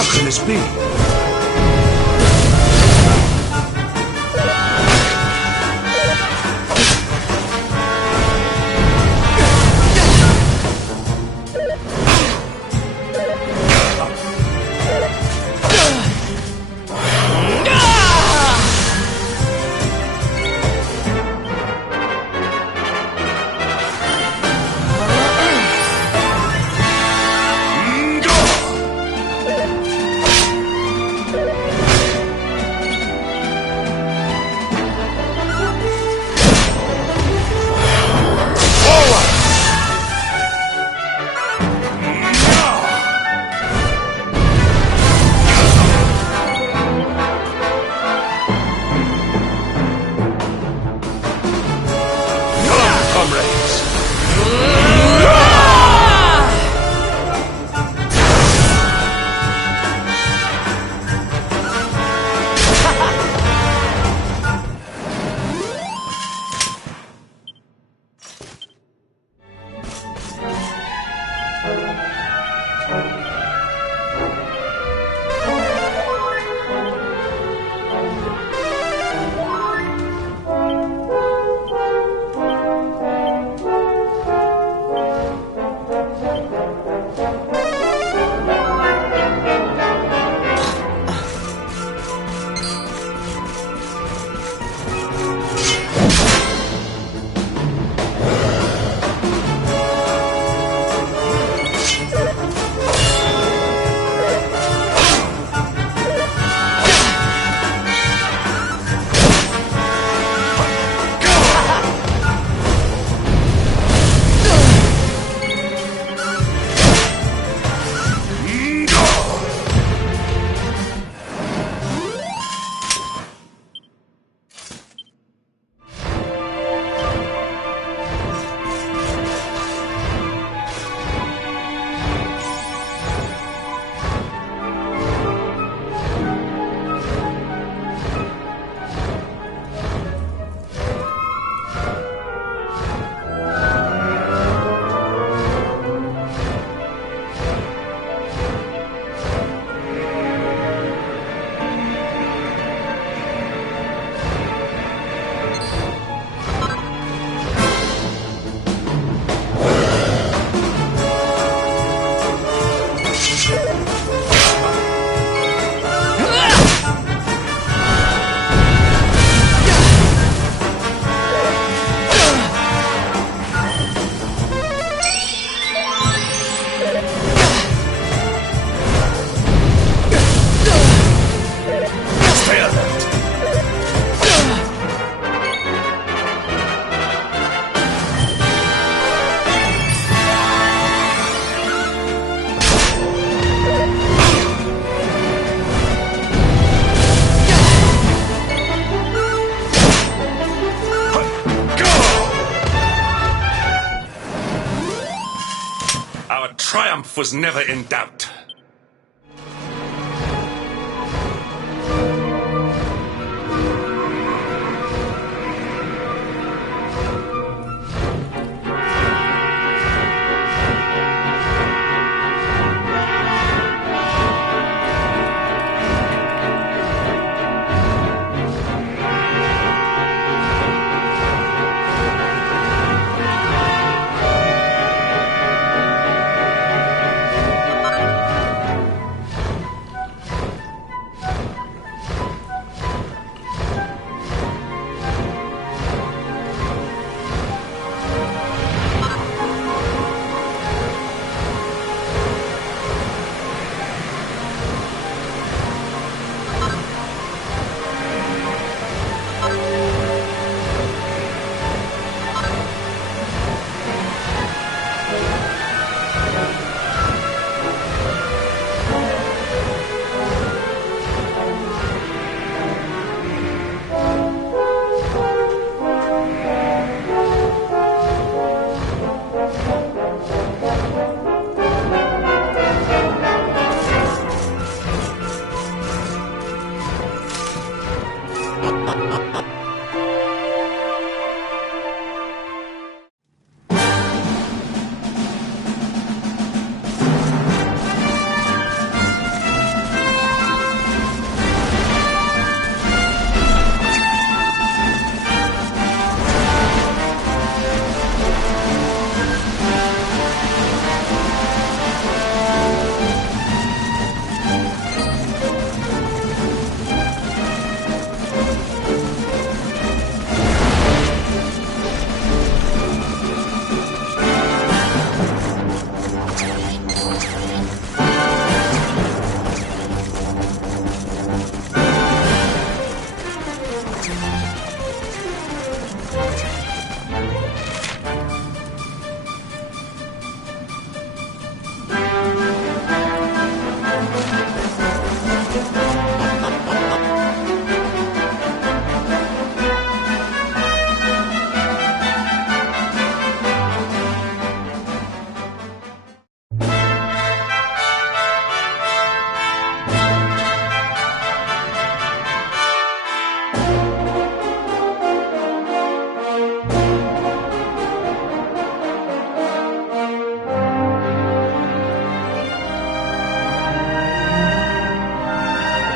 How can this be? Our triumph was never in doubt.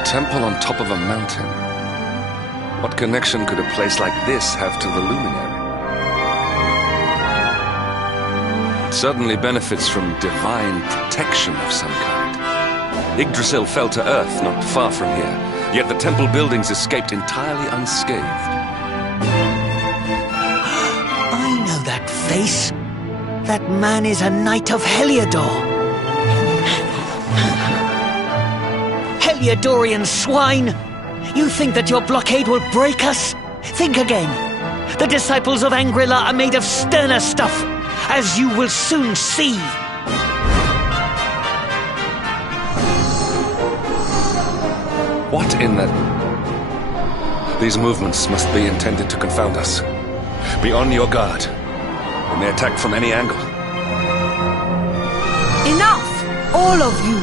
temple on top of a mountain. What connection could a place like this have to the luminary? It certainly benefits from divine protection of some kind. Yggdrasil fell to earth not far from here, yet the temple buildings escaped entirely unscathed. I know that face. That man is a knight of Heliodor. Heliodorian swine! You think that your blockade will break us? Think again. The disciples of Angri-La are made of sterner stuff, as you will soon see. What in the... These movements must be intended to confound us. Be on your guard. We may attack from any angle. Enough! All of you!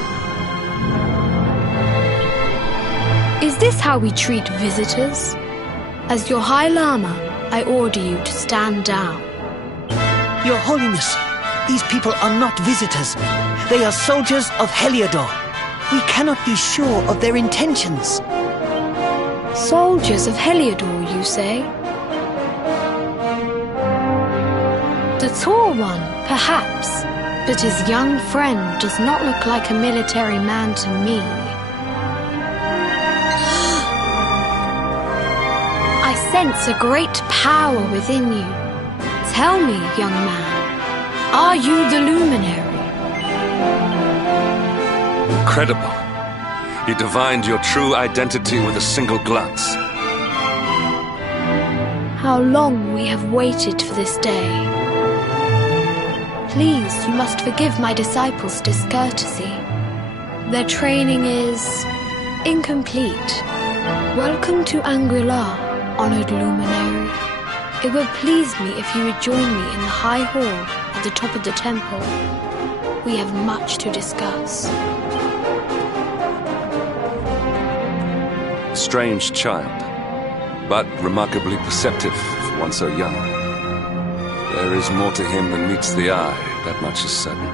Is this how we treat visitors? As your High Lama, I order you to stand down. Your Holiness, these people are not visitors. They are soldiers of Heliodor. We cannot be sure of their intentions. Soldiers of Heliodor, you say? The tall one, perhaps, but his young friend does not look like a military man to me. I sense a great power within you. Tell me, young man, are you the luminary? Incredible. He divined your true identity with a single glance. How long we have waited for this day. Please, you must forgive my disciples' discourtesy. Their training is incomplete. Welcome to Angri-La, honored luminary. It will please me if you would join me in the high hall at the top of the temple. We have much to discuss. Strange child, but remarkably perceptive for one so young. There is more to him than meets the eye, that much is certain.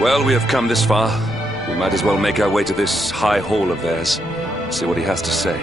Well, we have come this far. We might as well make our way to this high hall of theirs, see what he has to say.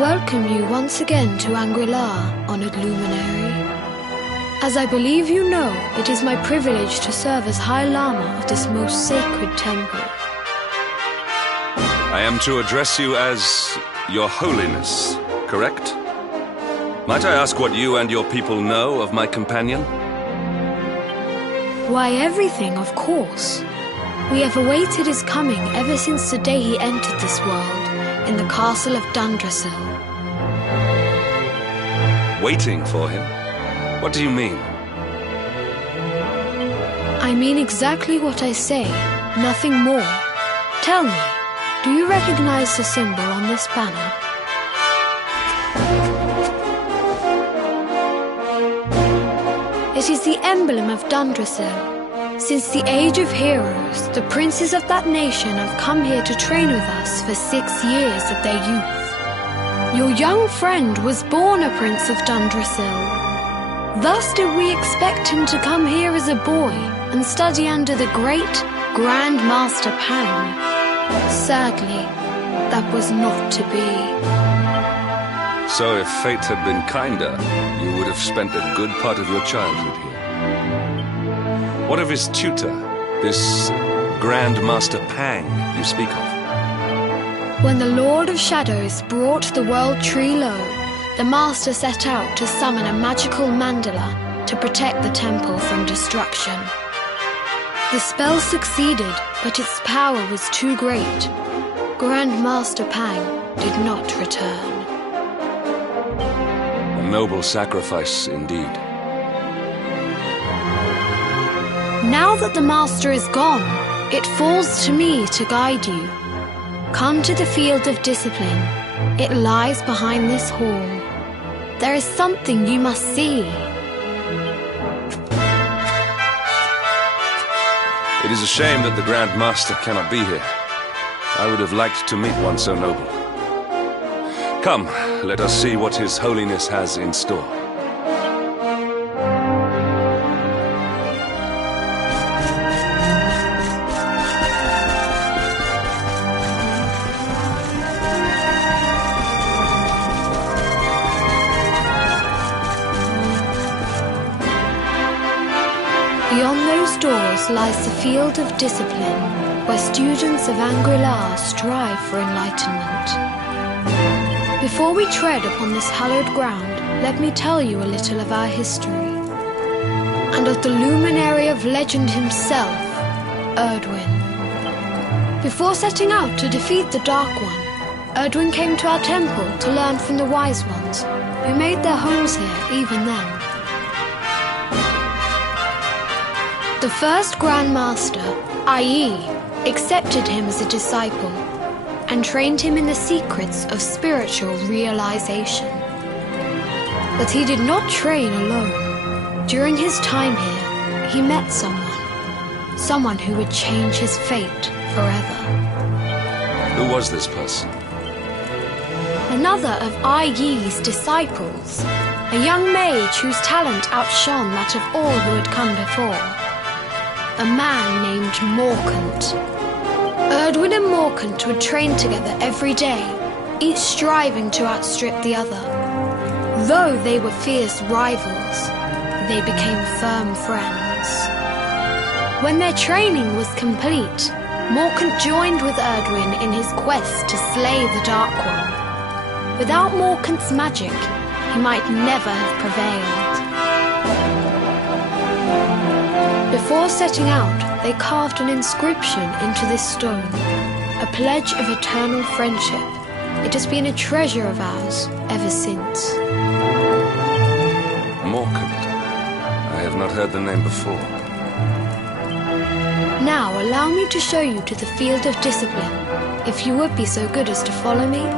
Welcome you once again to Angri-La, honored luminary. As I believe you know, it is my privilege to serve as High Lama of this most sacred temple. I am to address you as Your Holiness, correct? Might I ask what you and your people know of my companion? Why, everything, of course. We have awaited his coming ever since the day he entered this world, in the castle of Dundrasil. Waiting for him? What do you mean? I mean exactly what I say, nothing more. Tell me, do you recognize the symbol on this banner? It is the emblem of Dundrasil. Since the age of heroes, the princes of that nation have come here to train with us for 6 years of their youth. Your young friend was born a prince of Dundrasil. Thus did we expect him to come here as a boy and study under the great Grand Master Pang. Sadly, that was not to be. So if fate had been kinder, you would have spent a good part of your childhood here. What of his tutor, this Grand Master Pang you speak of? When the Lord of Shadows brought the World Tree low, the Master set out to summon a magical mandala to protect the temple from destruction. The spell succeeded, but its power was too great. Grand Master Pang did not return. A noble sacrifice indeed. Now that the Master is gone, it falls to me to guide you. Come to the Field of Discipline. It lies behind this hall. There is something you must see. It is a shame that the Grand Master cannot be here. I would have liked to meet one so noble. Come, let us see what His Holiness has in store. Beyond those doors lies the Field of Discipline, where students of Angri-La strive for enlightenment. Before we tread upon this hallowed ground, let me tell you a little of our history, and of the luminary of legend himself, Erdwin. Before setting out to defeat the Dark One, Erdwin came to our temple to learn from the Wise Ones, who made their homes here even then. The first Grand Master, Ai, accepted him as a disciple and trained him in the secrets of spiritual realization. But he did not train alone. During his time here, he met someone who would change his fate forever. Who was this person? Another of Ai's disciples, a young mage whose talent outshone that of all who had come before. A man named Morkant. Erdwin and Morkant would train together every day, each striving to outstrip the other. Though they were fierce rivals, they became firm friends. When their training was complete, Morkant joined with Erdwin in his quest to slay the Dark One. Without Morkant's magic, he might never have prevailed. Before setting out, they carved an inscription into this stone, a pledge of eternal friendship. It has been a treasure of ours ever since. Morkant. I have not heard the name before. Now allow me to show you to the Field of Discipline, if you would be so good as to follow me.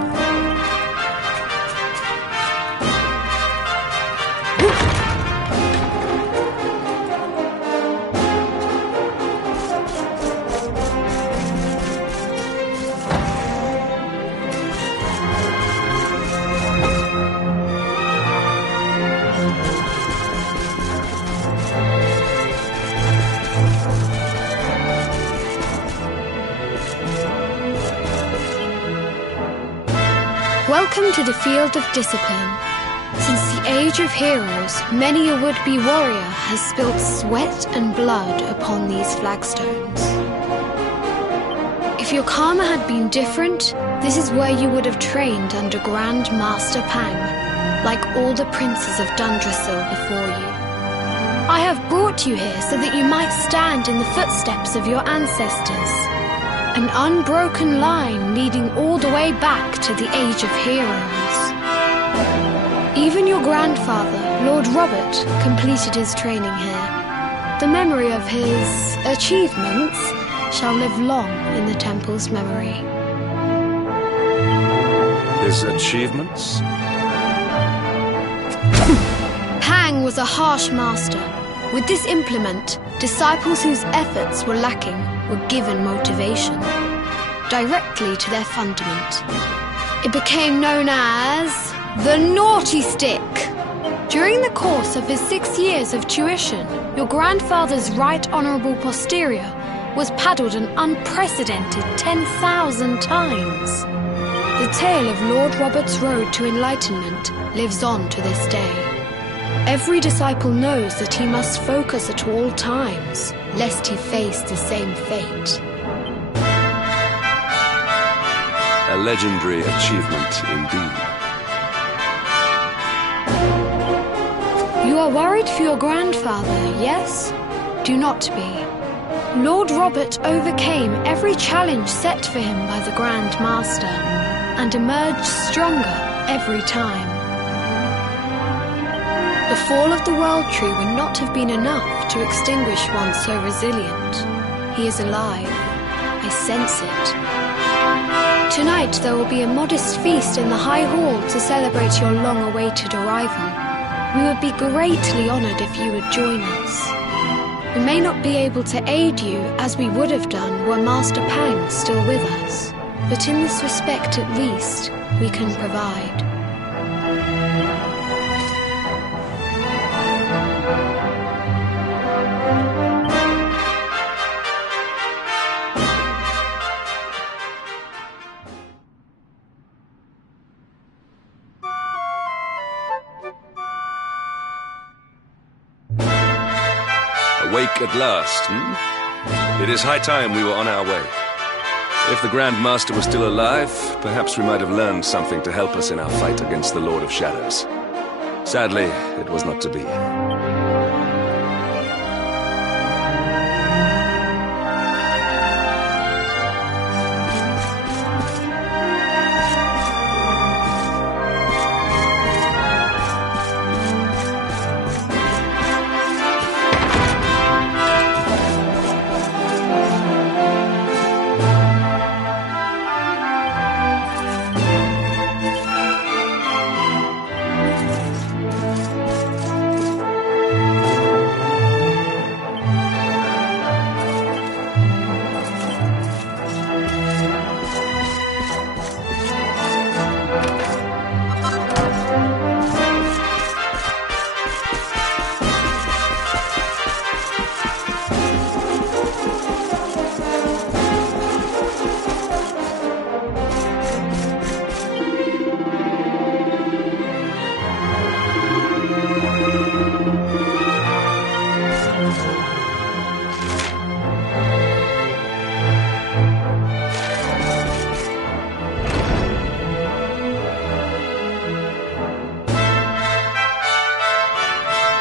Welcome to the Field of Discipline. Since the Age of Heroes, many a would-be warrior has spilt sweat and blood upon these flagstones. If your karma had been different, this is where you would have trained under Grand Master Pang, like all the princes of Dundrasil before you. I have brought you here so that you might stand in the footsteps of your ancestors. An unbroken line leading all the way back to the Age of Heroes. Even your grandfather, Lord Robert, completed his training here. The memory of his achievements shall live long in the temple's memory. His achievements? Pang was a harsh master. With this implement, disciples whose efforts were lacking were given motivation, directly to their fundament. It became known as the Naughty Stick. During the course of his 6 years of tuition, your grandfather's right honourable posterior was paddled an unprecedented 10,000 times. The tale of Lord Robert's road to enlightenment lives on to this day. Every disciple knows that he must focus at all times, lest he face the same fate. A legendary achievement indeed. You are worried for your grandfather, yes? Do not be. Lord Robert overcame every challenge set for him by the Grand Master, and emerged stronger every time. The fall of the World Tree would not have been enough to extinguish one so resilient. He is alive. I sense it. Tonight there will be a modest feast in the High Hall to celebrate your long-awaited arrival. We would be greatly honored if you would join us. We may not be able to aid you as we would have done were Master Pang still with us, but in this respect at least, we can provide. Awake at last, It is high time we were on our way. If the Grand Master was still alive, perhaps we might have learned something to help us in our fight against the Lord of Shadows. Sadly, it was not to be.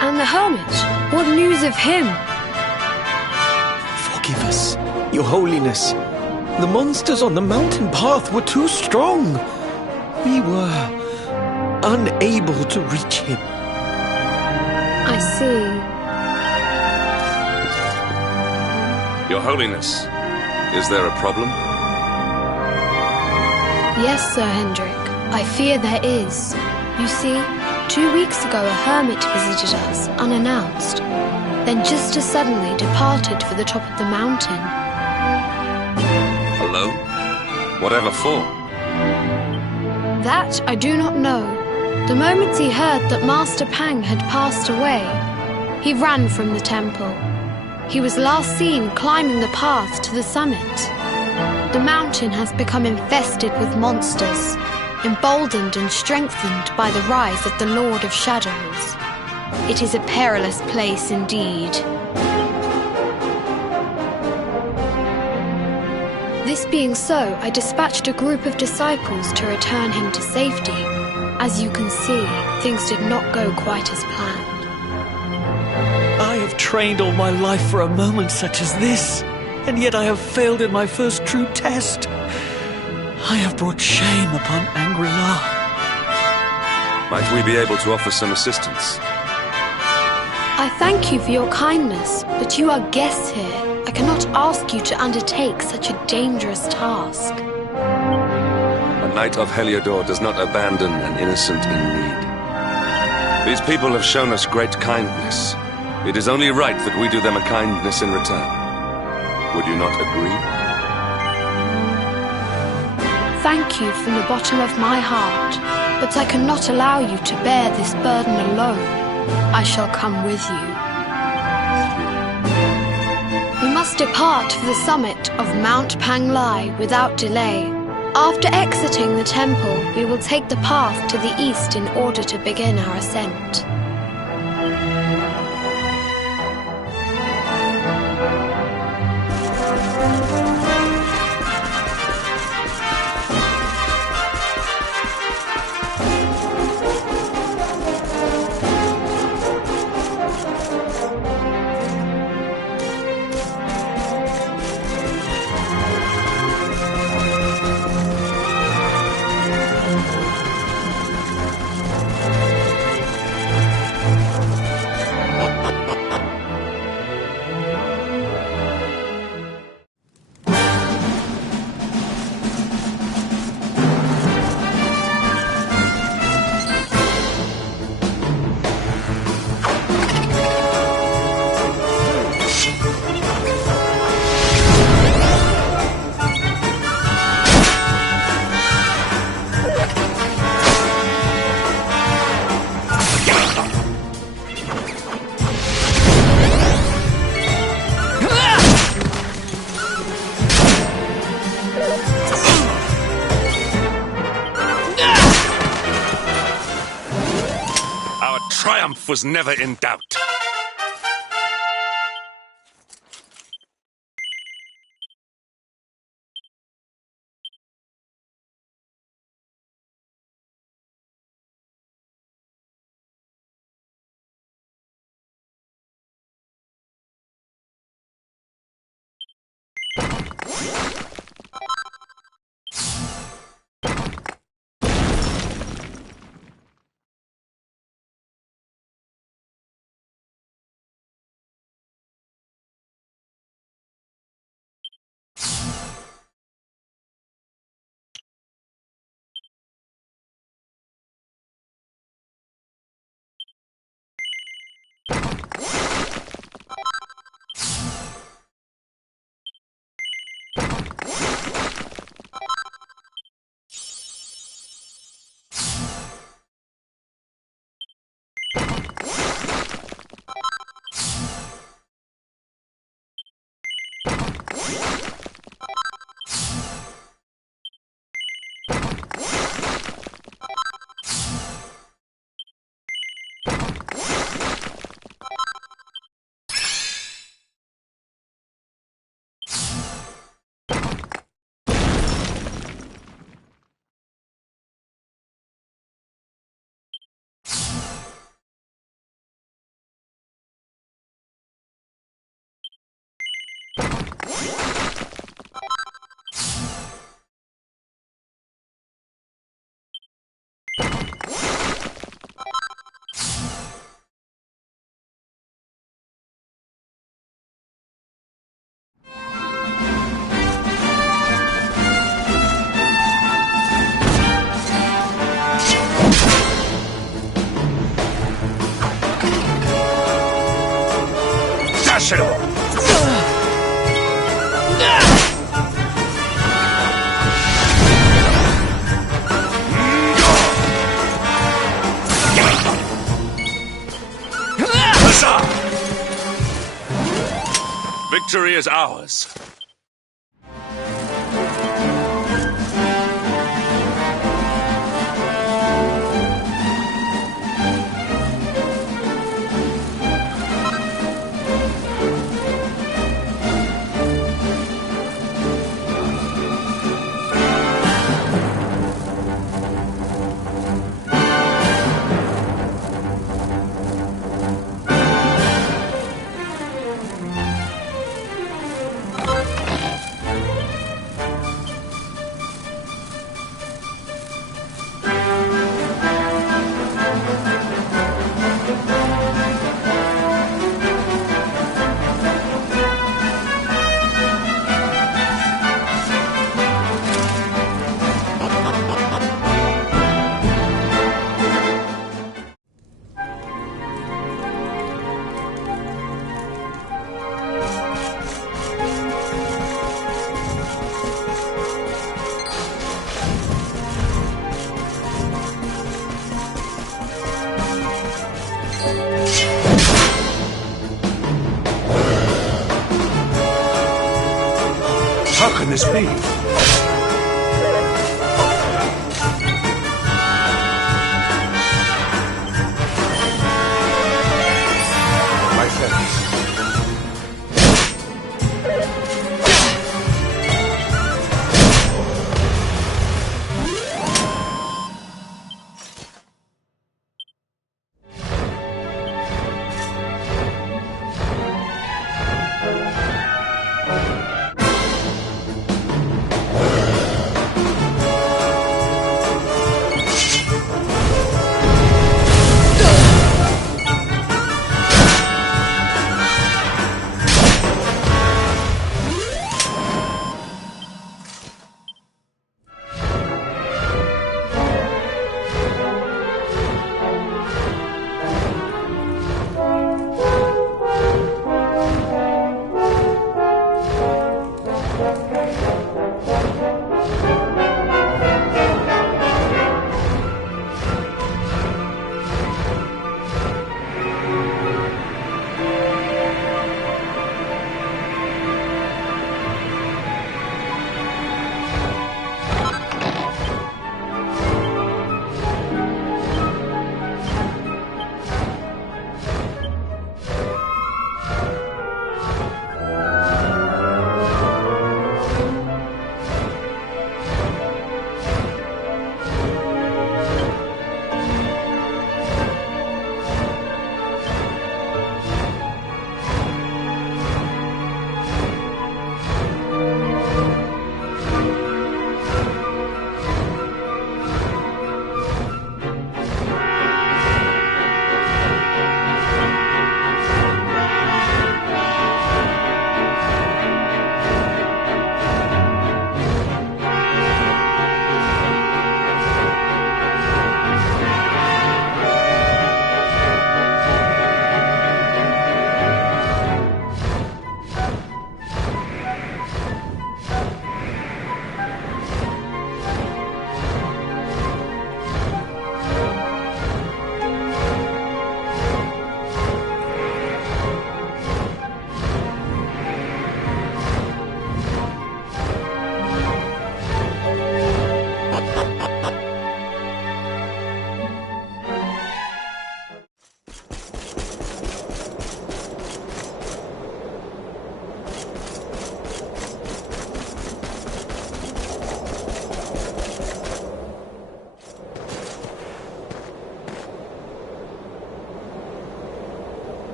And the hermit? What news of him? Forgive us, Your Holiness. The monsters on the mountain path were too strong. We were unable to reach him. I see. Your Holiness, is there a problem? Yes, Sir Hendrik. I fear there is. You see, 2 weeks ago a hermit visited us, unannounced, then just as suddenly departed for the top of the mountain. Alone? Whatever for? That I do not know. The moment he heard that Master Pang had passed away, he ran from the temple. He was last seen climbing the path to the summit. The mountain has become infested with monsters, emboldened and strengthened by the rise of the Lord of Shadows. It is a perilous place indeed. This being so, I dispatched a group of disciples to return him to safety. As you can see, things did not go quite as planned. I have trained all my life for a moment such as this, and yet I have failed in my first true test. I have brought shame upon Angri-La. Might we be able to offer some assistance? I thank you for your kindness, but you are guests here. I cannot ask you to undertake such a dangerous task. A knight of Heliodor does not abandon an innocent in need. These people have shown us great kindness. It is only right that we do them a kindness in return. Would you not agree? Thank you from the bottom of my heart, but I cannot allow you to bear this burden alone. I shall come with you. We must must depart for the summit of Mount Panglai without delay. After exiting the temple, we will take the path to the east in order to begin our ascent. Our triumph was never in doubt. Dash it all! Victory is ours. How can this be? My friends.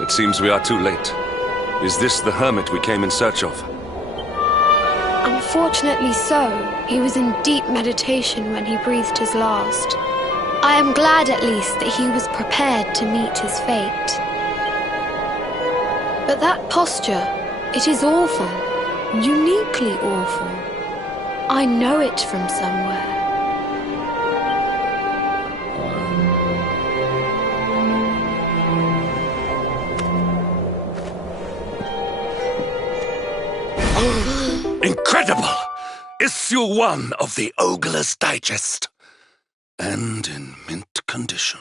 It seems we are too late. Is this the hermit we came in search of? Unfortunately so. He was in deep meditation when he breathed his last. I am glad at least that he was prepared to meet his fate. But that posture, it is awful. Uniquely awful. I know it from somewhere. Incredible! Issue 1 of the Ogler's Digest. And in mint condition.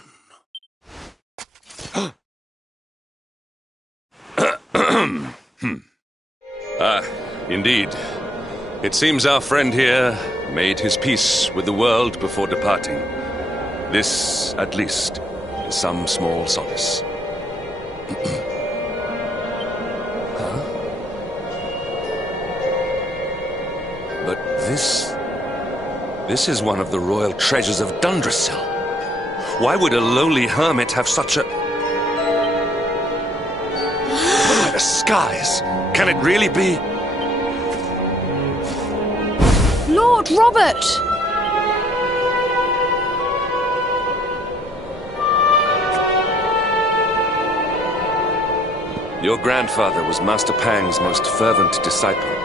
Indeed. It seems our friend here made his peace with the world before departing. This, at least, is some small solace. But this is one of the royal treasures of Dundrasil. Why would a lowly hermit have such a... By the skies! Can it really be? Lord Robert! Your grandfather was Master Pang's most fervent disciple.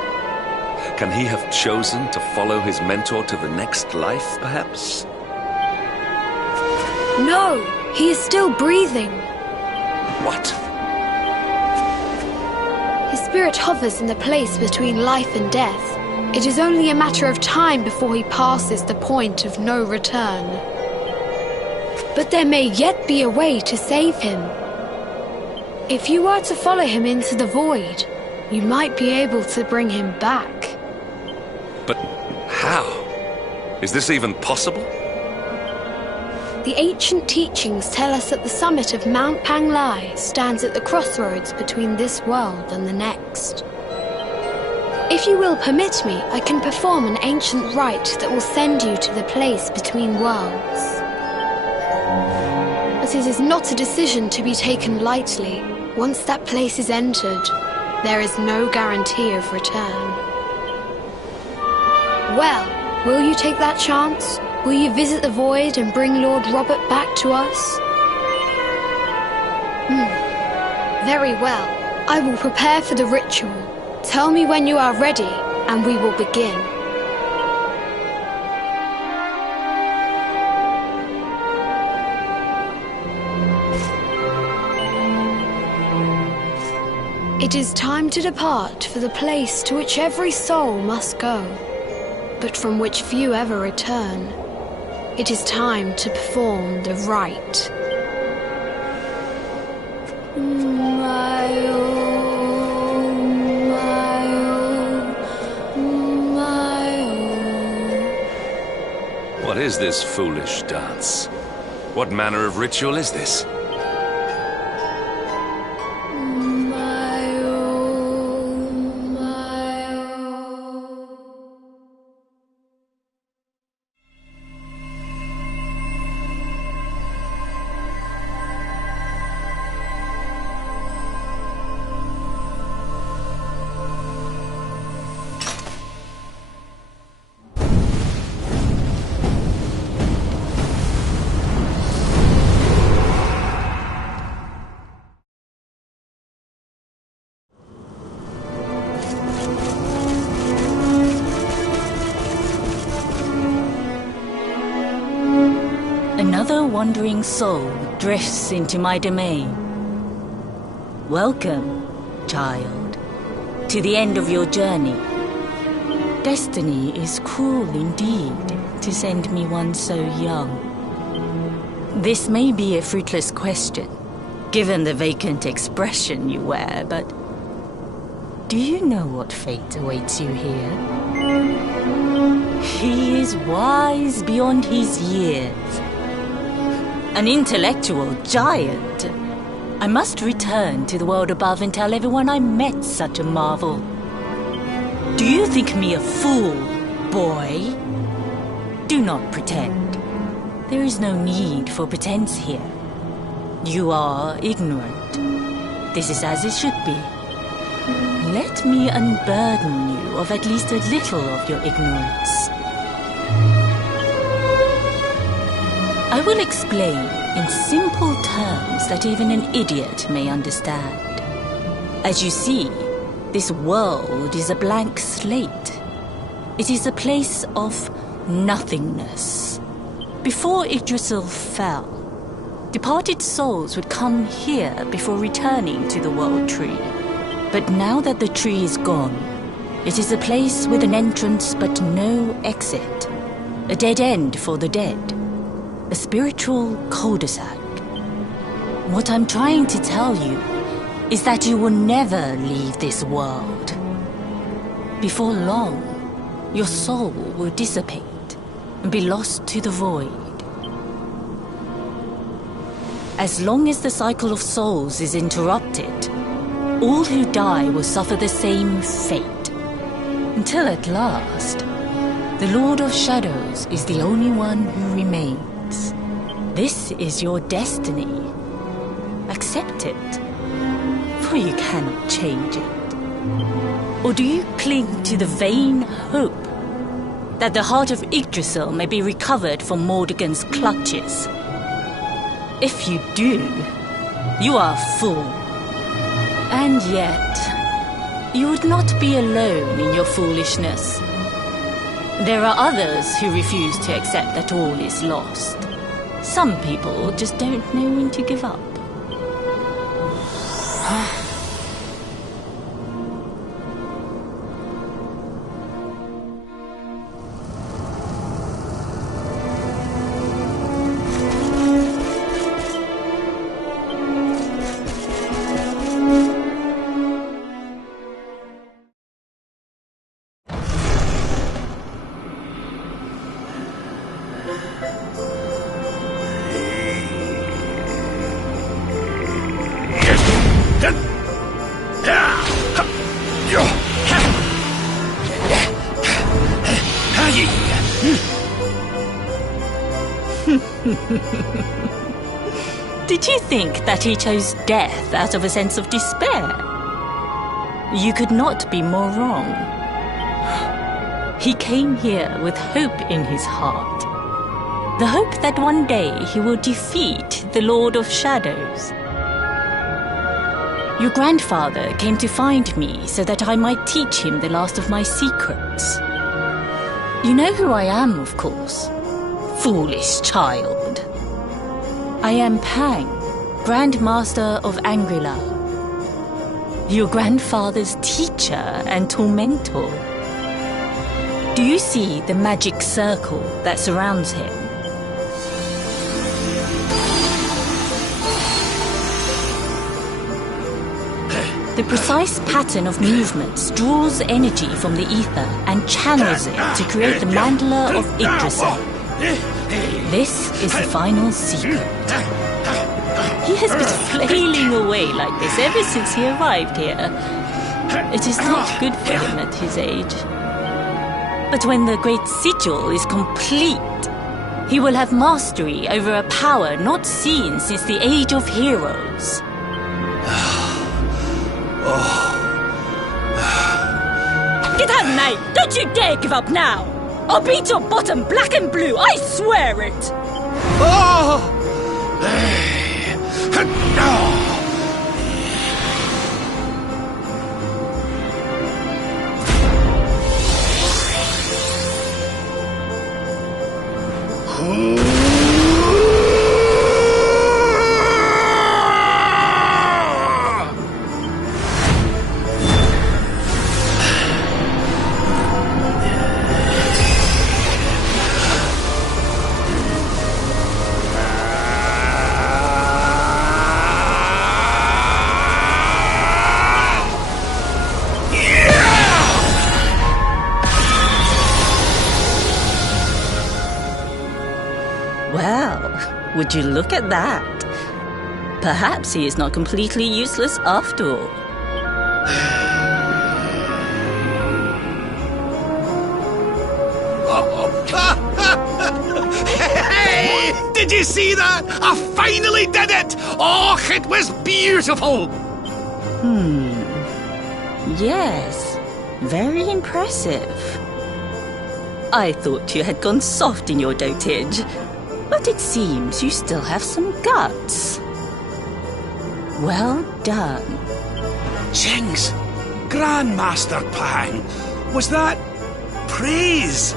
Can he have chosen to follow his mentor to the next life, perhaps? No, he is still breathing. What? His spirit hovers in the place between life and death. It is only a matter of time before he passes the point of no return. But there may yet be a way to save him. If you were to follow him into the void, you might be able to bring him back. But how? Is this even possible? The ancient teachings tell us that the summit of Mount Panglai stands at the crossroads between this world and the next. If you will permit me, I can perform an ancient rite that will send you to the place between worlds. But it is not a decision to be taken lightly. Once that place is entered, there is no guarantee of return. Well, will you take that chance? Will you visit the void and bring Lord Robert back to us? Very well. I will prepare for the ritual. Tell me when you are ready, and we will begin. It is time to depart for the place to which every soul must go, but from which few ever return. It is time to perform the rite. What is this foolish dance? What manner of ritual is this? Another wandering soul drifts into my domain. Welcome, child, to the end of your journey. Destiny is cruel indeed to send me one so young. This may be a fruitless question, given the vacant expression you wear, but do you know what fate awaits you here? He is wise beyond his years. An intellectual giant. I must return to the world above and tell everyone I met such a marvel. Do you think me a fool, boy? Do not pretend. There is no need for pretense here. You are ignorant. This is as it should be. Let me unburden you of at least a little of your ignorance. I will explain in simple terms that even an idiot may understand. As you see, this world is a blank slate. It is a place of nothingness. Before Yggdrasil fell, departed souls would come here before returning to the World Tree. But now that the tree is gone, it is a place with an entrance but no exit. A dead end for the dead. A spiritual cul-de-sac. What I'm trying to tell you is that you will never leave this world. Before long, your soul will dissipate and be lost to the void. As long as the cycle of souls is interrupted, all who die will suffer the same fate. Until at last, the Lord of Shadows is the only one who remains. This is your destiny. Accept it, for you cannot change it. Or do you cling to the vain hope that the heart of Yggdrasil may be recovered from Mordegon's clutches? If you do, you are a fool. And yet, you would not be alone in your foolishness. There are others who refuse to accept that all is lost. Some people just don't know when to give up. Did you think that he chose death out of a sense of despair? You could not be more wrong. He came here with hope in his heart. The hope that one day he will defeat the Lord of Shadows. Your grandfather came to find me so that I might teach him the last of my secrets. You know who I am, of course. Foolish child. I am Pang, Grand Master of Angri-La. Your grandfather's teacher and tormentor. Do you see the magic circle that surrounds him? The precise pattern of movements draws energy from the ether and channels it to create the mandala of Yggdrasil. This is the final secret. He has been flailing away like this ever since he arrived here. It is not good for him at his age. But when the great sigil is complete, he will have mastery over a power not seen since the Age of Heroes. Get out, mate! Don't you dare give up now! I'll beat your bottom black and blue, I swear it! Well, would you look at that? Perhaps he is not completely useless after all. Hey! Did you see that? I finally did it! Oh, it was beautiful! Yes, very impressive. I thought you had gone soft in your dotage, but it seems you still have some guts. Well done. Jinx! Grandmaster Pang! Was that praise?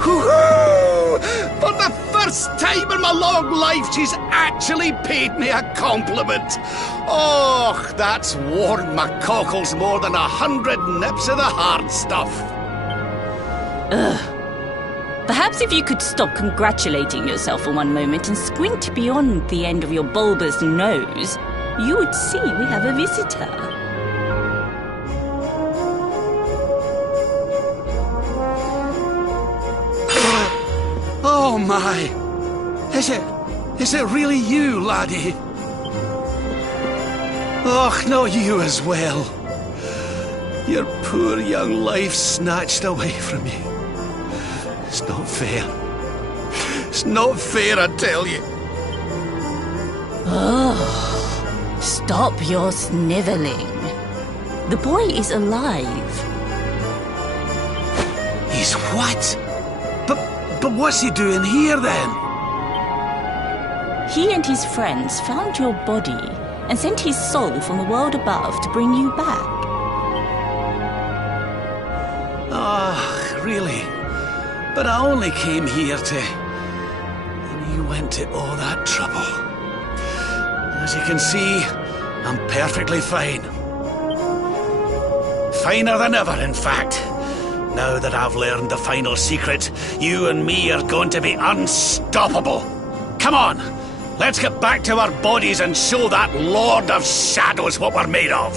Hoo-hoo! For the first time in my long life, she's actually paid me a compliment. Oh, that's warmed my cockles more than 100 nips of the hard stuff. Perhaps if you could stop congratulating yourself for one moment and squint beyond the end of your bulbous nose, you would see we have a visitor. Oh my! Is it really you, laddie? Och, not you as well. Your poor young life snatched away from you. It's not fair. It's not fair, I tell you. Oh, stop your snivelling. The boy is alive. He's what? But what's he doing here then? He and his friends found your body and sent his soul from the world above to bring you back. Ah, really? But I only came here to... And you went to all that trouble. As you can see, I'm perfectly fine. Finer than ever, in fact. Now that I've learned the final secret, you and me are going to be unstoppable. Come on, let's get back to our bodies and show that Lord of Shadows what we're made of.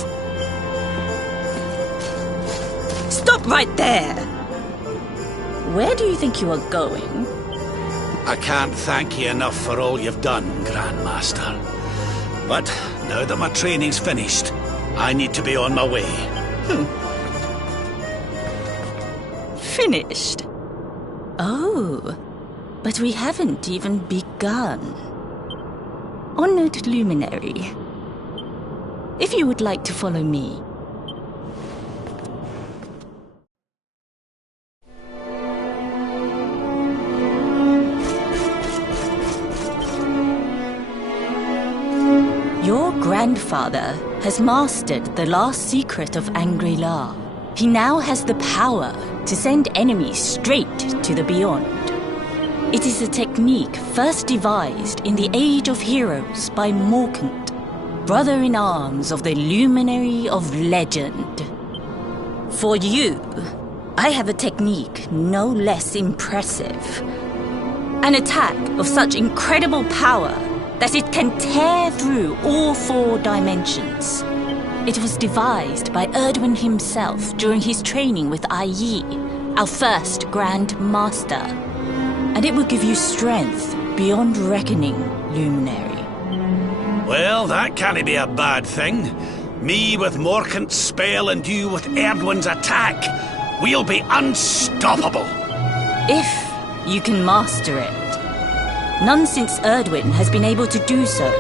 Stop right there! Where do you think you are going? I can't thank you enough for all you've done, Grandmaster. But now that my training's finished, I need to be on my way. Finished? Oh, but we haven't even begun. Honored Luminary, if you would like to follow me. Your grandfather has mastered the last secret of Angri-La. He now has the power to send enemies straight to the beyond. It is a technique first devised in the Age of Heroes by Morkant, brother-in-arms of the Luminary of Legend. For you, I have a technique no less impressive. An attack of such incredible power that it can tear through all 4 dimensions. It was devised by Erdwin himself during his training with Yi, our first Grand Master. And it will give you strength beyond reckoning, Luminary. Well, that can't be a bad thing. Me with Morkant's spell and you with Erdwin's attack. We'll be unstoppable. If you can master it. None since Erdwin has been able to do so.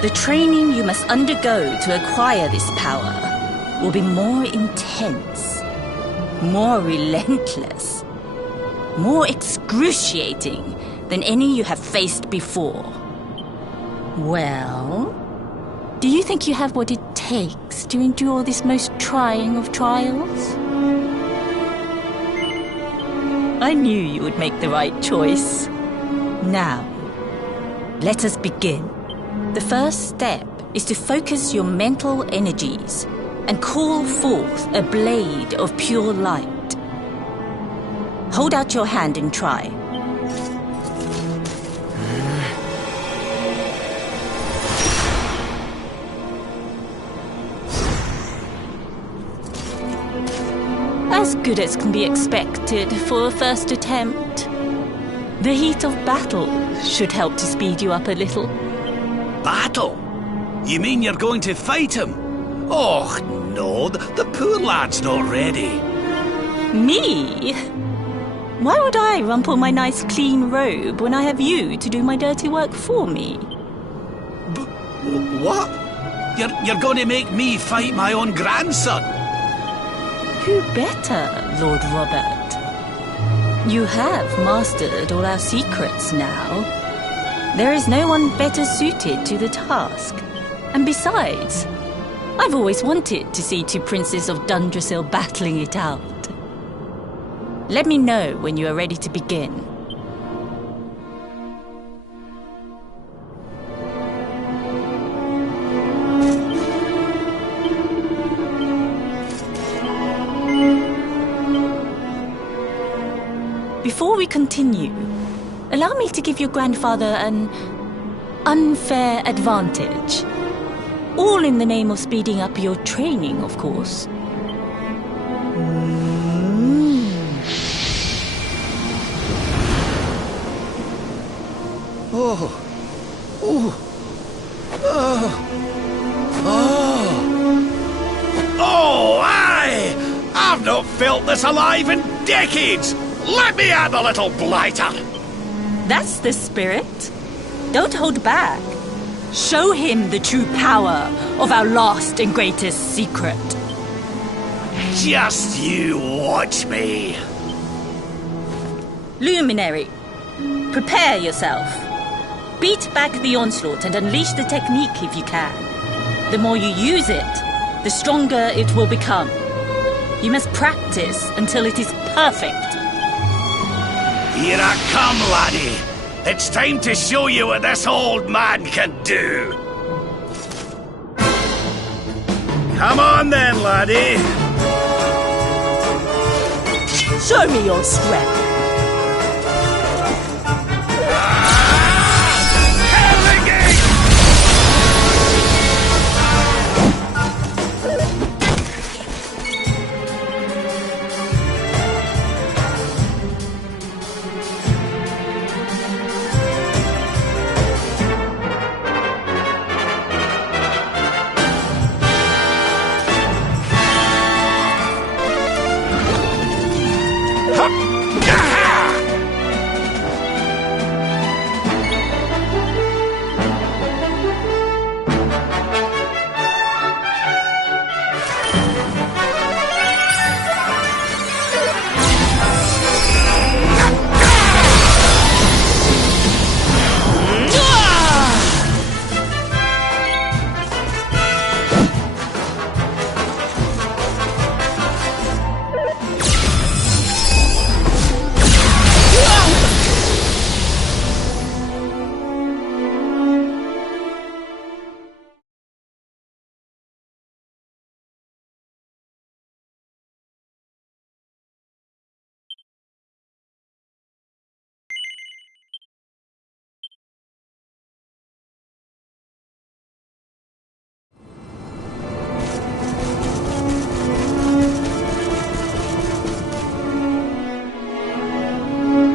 The training you must undergo to acquire this power will be more intense, more relentless, more excruciating than any you have faced before. Well, do you think you have what it takes to endure this most trying of trials? I knew you would make the right choice. Now, let us begin. The first step is to focus your mental energies and call forth a blade of pure light. Hold out your hand and try. As good as can be expected for a first attempt. The heat of battle should help to speed you up a little. Battle? You mean you're going to fight him? Oh, no, the poor lad's not ready. Me? Why would I rumple my nice clean robe when I have you to do my dirty work for me? What? You're going to make me fight my own grandson? Who better, Lord Robert? You have mastered all our secrets now. There is no one better suited to the task. And besides, I've always wanted to see two princes of Dundrasil battling it out. Let me know when you are ready to begin. Before we continue, allow me to give your grandfather an unfair advantage. All in the name of speeding up your training, of course. Oh, aye! I've not felt this alive in decades! Let me have a little blighter! That's the spirit. Don't hold back. Show him the true power of our last and greatest secret. Just you watch me. Luminary, prepare yourself. Beat back the onslaught and unleash the technique if you can. The more you use it, the stronger it will become. You must practice until it is perfect. Here I come, laddie. It's time to show you what this old man can do. Come on then, laddie. Show me your strength.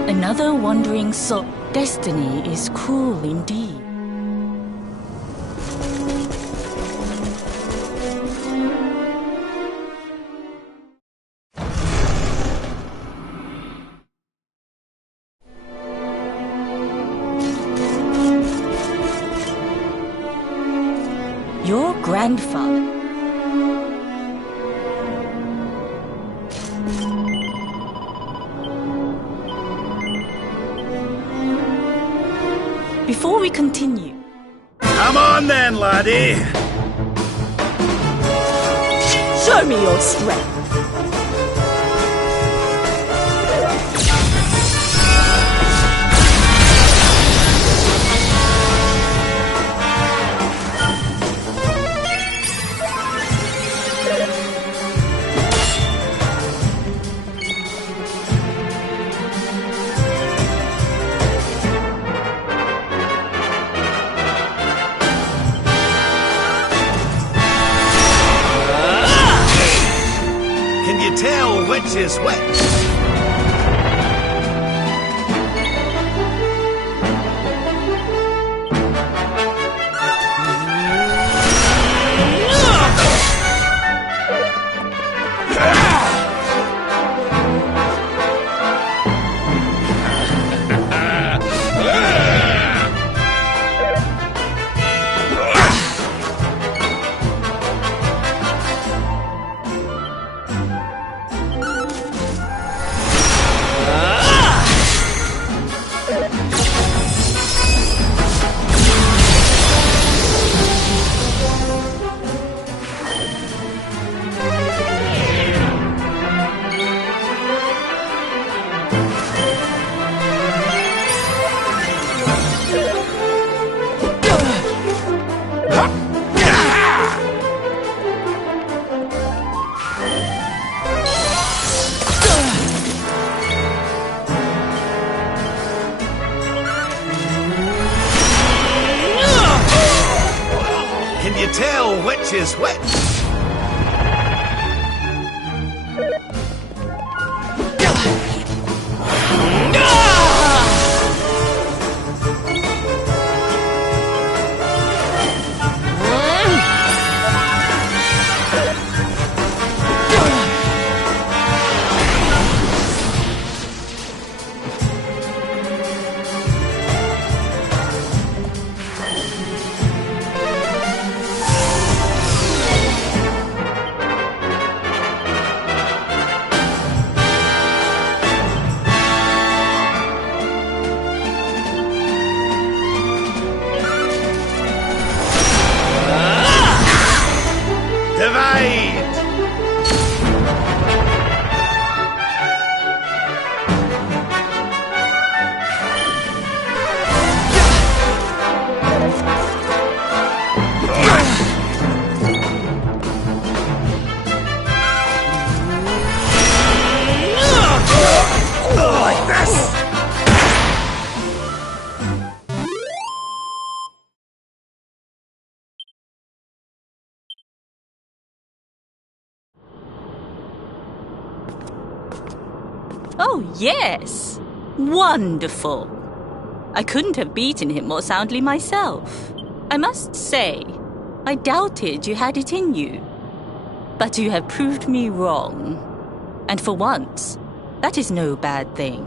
Another wandering soul. Destiny is cruel indeed. Your grandfather. Before we continue... Come on then, laddie. Show me your strength. Tell which is which. tell which is which. Oh, yes. Wonderful. I couldn't have beaten him more soundly myself. I must say, I doubted you had it in you. But you have proved me wrong. And for once, that is no bad thing.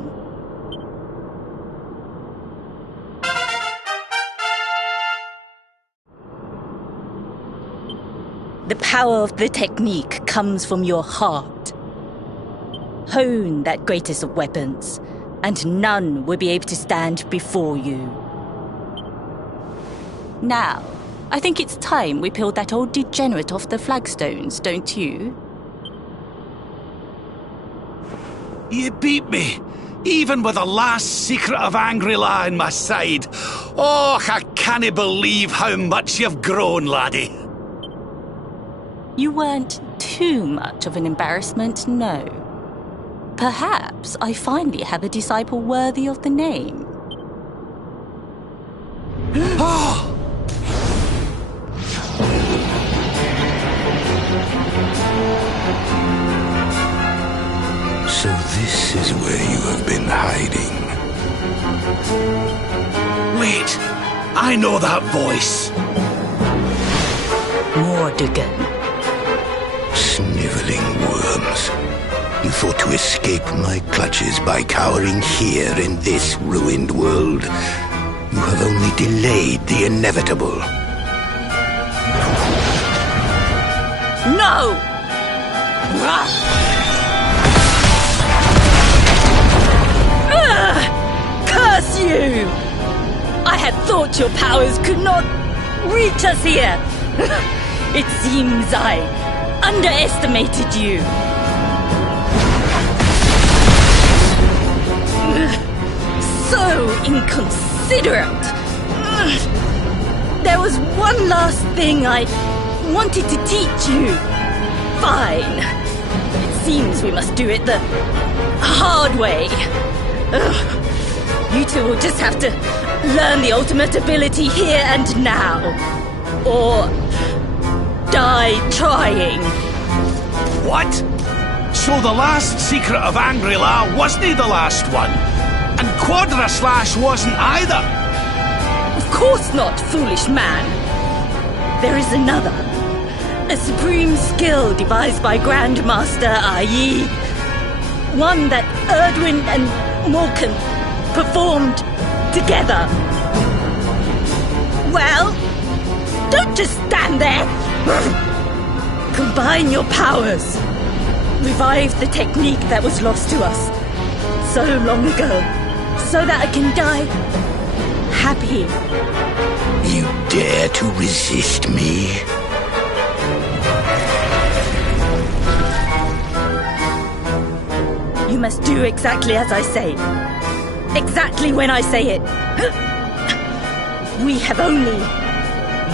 The power of the technique comes from your heart. Hone that greatest of weapons, and none will be able to stand before you. Now, I think it's time we peeled that old degenerate off the flagstones, don't you? You beat me, even with the last secret of Angry-La in my side. Oh, I can't believe how much you've grown, laddie. You weren't too much of an embarrassment, no. Perhaps I finally have a disciple worthy of the name. So this is where you have been hiding. Wait, I know that voice. Mordegon. Sniveling worms. You thought to escape my clutches by cowering here in this ruined world. You have only delayed the inevitable. No! Curse you! I had thought your powers could not reach us here. It seems I underestimated you. So inconsiderate. There was one last thing I wanted to teach you. Fine. It seems we must do it the hard way. You two will just have to learn the ultimate ability here and now. Or die trying. What? So the last secret of Angry-La wasn't the last one? And Quadra Slash wasn't either? Of course not, foolish man. There is another. A supreme skill devised by Grandmaster Ai. One that Erdwin and Morkan performed together. Well, don't just stand there. Combine your powers. Revive the technique that was lost to us so long ago, so that I can die happy. You dare to resist me? You must do exactly as I say. Exactly when I say it. We have only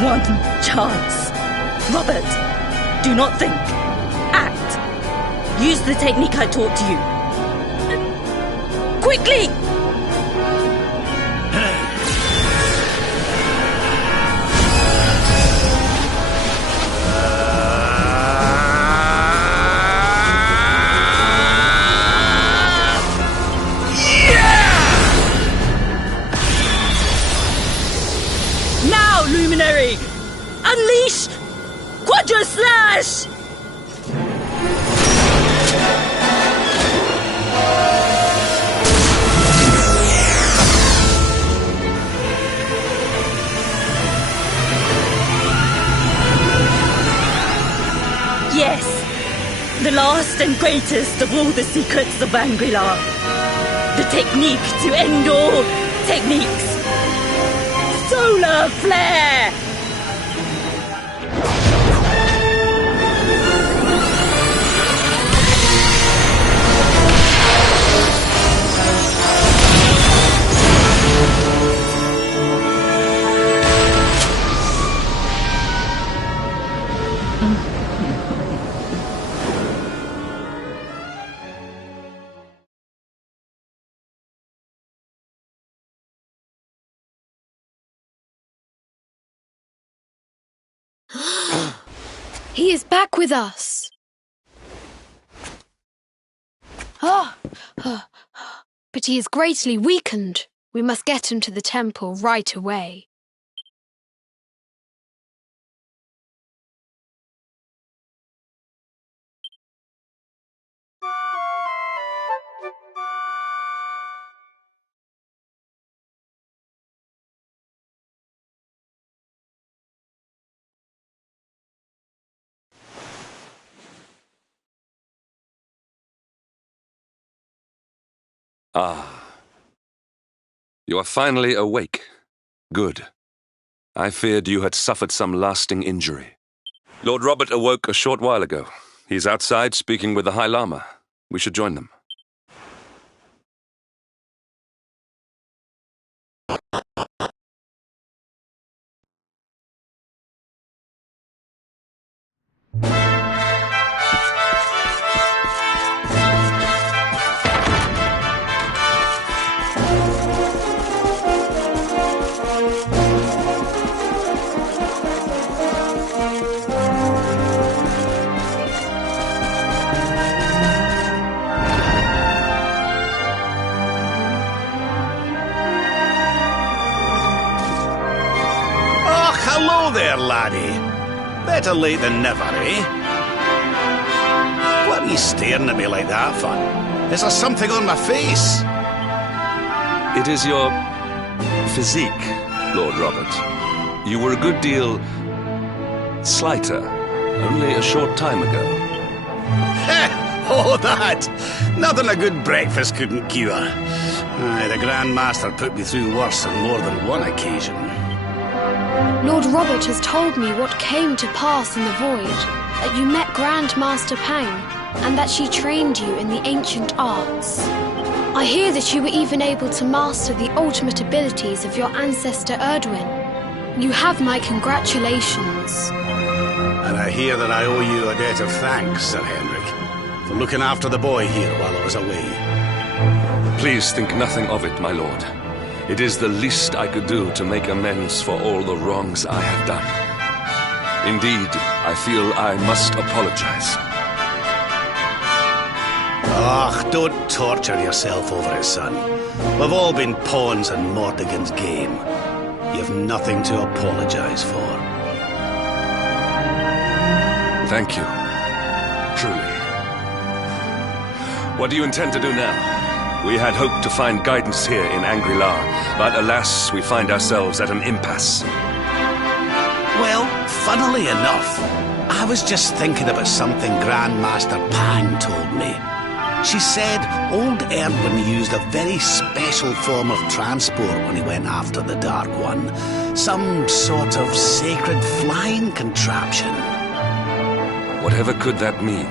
one chance. Robert, do not think. Act. Use the technique I taught you. Quickly! Charger Slash! Yes, the last and greatest of all the secrets of Angri-La. The technique to end all techniques. Solar Flare! He is back with us. But he is greatly weakened. We must get him to the temple right away. Ah. You are finally awake. Good. I feared you had suffered some lasting injury. Lord Robert awoke a short while ago. He's outside speaking with the High Lama. We should join them. Hello there, laddie. Better late than never, eh? What are you staring at me like that for? Is there something on my face? It is your physique, Lord Robert. You were a good deal slighter only a short time ago. Oh, that! Nothing a good breakfast couldn't cure. Aye, the Grand Master put me through worse on more than one occasion. Lord Robert has told me what came to pass in the void, that you met Grand Master Pang, and that she trained you in the ancient arts. I hear that you were even able to master the ultimate abilities of your ancestor Erdwin. You have my congratulations. And I hear that I owe you a debt of thanks, Sir Henrik, for looking after the boy here while I was away. Please think nothing of it, my lord. It is the least I could do to make amends for all the wrongs I have done. Indeed, I feel I must apologize. Ah, don't torture yourself over it, son. We've all been pawns in Mordegon's game. You've nothing to apologize for. Thank you. Truly. What do you intend to do now? We had hoped to find guidance here in Angri-La, but alas, we find ourselves at an impasse. Well, funnily enough, I was just thinking about something Grandmaster Pang told me. She said old Erdwin used a very special form of transport when he went after the Dark One. Some sort of sacred flying contraption. Whatever could that mean?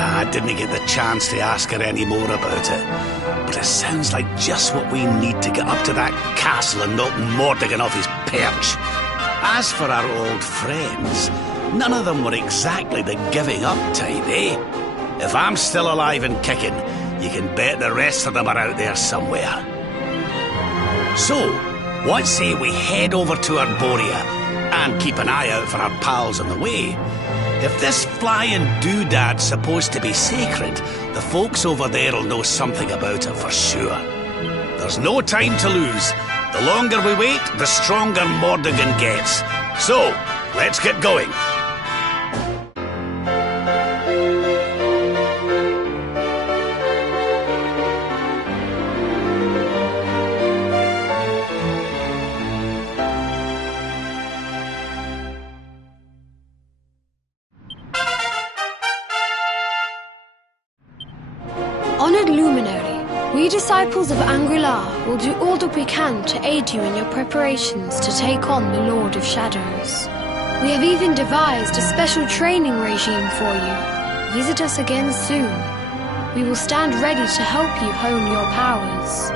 I didn't get the chance to ask her any more about it, but it sounds like just what we need to get up to that castle and knock Mordegon off his perch. As for our old friends, none of them were exactly the giving up type, eh? If I'm still alive and kicking, you can bet the rest of them are out there somewhere. So, what say we head over to Arborea and keep an eye out for our pals on the way? If this flying doodad's supposed to be sacred, the folks over there'll know something about it for sure. There's no time to lose. The longer we wait, the stronger Mordegon gets. So, let's get going. Honored Luminary, we disciples of Angri-La will do all that we can to aid you in your preparations to take on the Lord of Shadows. We have even devised a special training regime for you. Visit us again soon. We will stand ready to help you hone your powers.